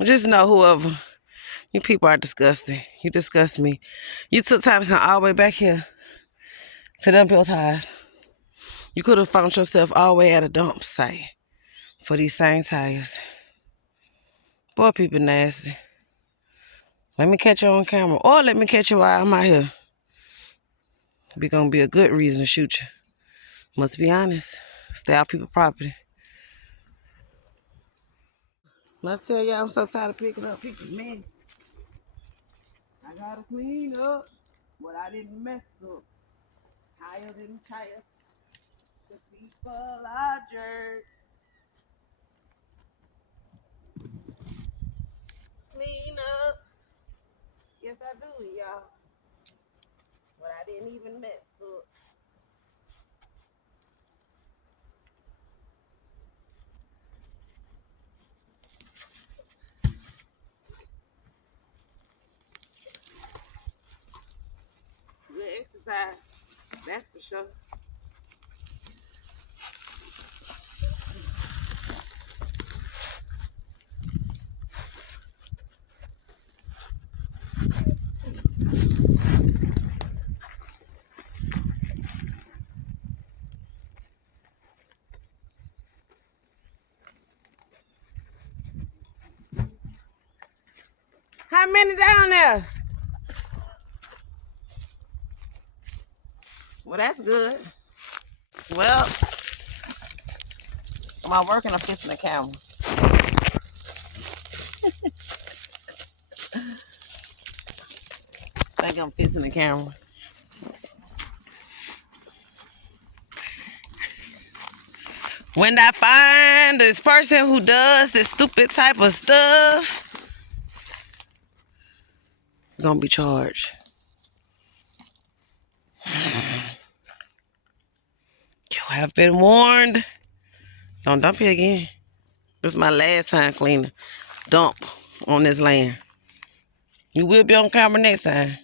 Just know whoever. You people are disgusting. You disgust me. You took time to come all the way back here to dump your tires. You could have found yourself all the way at a dump site for these same tires. Boy, people nasty. Let me catch you on camera. Or let me catch you while I'm out here. Be gonna be a good reason to shoot you. Must be honest. Stay out people's property. When I tell y'all I'm so tired of picking up people's men, I gotta clean up what I didn't mess up. Tires and tires. The people are jerks. Clean up. Yes, I do, y'all. What I didn't even mess up. Good exercise. That's for sure. How many down there? Well, that's good. Well, am I working or fixing the camera? I think I'm fixing the camera. When I find this person who does this stupid type of stuff, I'm gonna be charged. You have been warned. Don't dump here again. This is my last time cleaning. Dump on this land. You will be on camera next time.